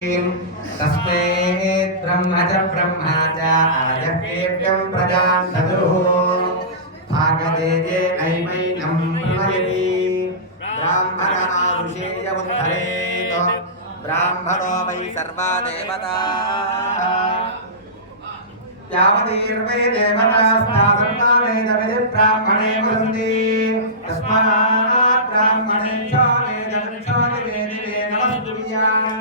तस्मै ब्रह्म च ब्रह्मा च आयकेभ्यं प्रजां ददुः भागदेजे नैवैनं प्रमयति ब्राह्मणः ऋषेयमुद्धरेत ब्राह्मणो वै सर्वा देवताः यावतीर्वै देवतास्तासर्वा वेदविदि ब्राह्मणे वदन्ति तस्मात् ब्राह्मणेभ्यो वेदवृक्षो निवेदिते नमस्तुभ्याम्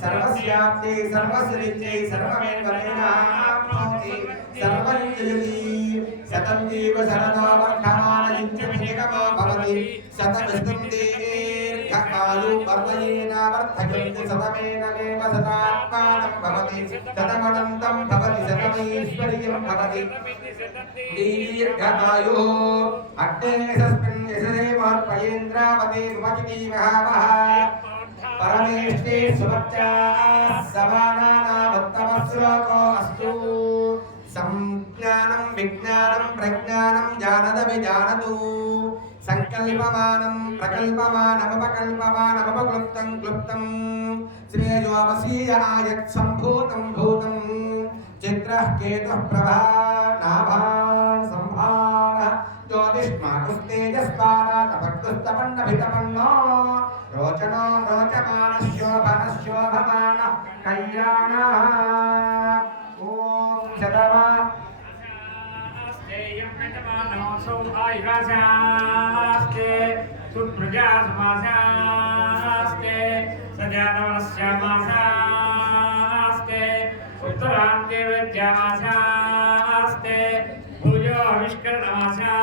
सर्वस्याप्ति सर्वस्यनित्यै सर्वमेव तेनाप्नोति सर्वं जयति शतं जीव शरदो वर्धमानयुञ्जमेकमो भवति शतमस्तं दीर्घकायो वर्धयेन वर्धयन्ति शतमेनमेव शतात्मानं भवति शतमनन्तं भवति शतमैश्वर्यं भवति दीर्घकायुः अग्नेशस्मिन् यशदेवार्पयेन्द्रावते भवति महावः परमेष्ठे सुभक्त्या समानानामुत्तमश्लोको अस्तु संज्ञानं विज्ञानं प्रज्ञानं जानद विजानतु संकल्पमानं प्रकल्पमानमुपकल्पमानमुपक्लुप्तं क्लुप्तं श्रेयोऽवसीय आयत् सम्भूतं भूतं चित्रः केतुः प्रभा नाभान् संभारः ज्योतिष्माकुस्तेजस्पादातपक्तुस्तपन्नभितपन्नो रोचनो रोचमानशोभनशोभमानः कल्याणः ॐ शतमा यज्ञमानोऽसौ आयुरास्ते सुप्रजासमासास्ते सजातवनस्यामासास्ते उत्तरान्ते विद्यामासास्ते भुजो विष्करणमासा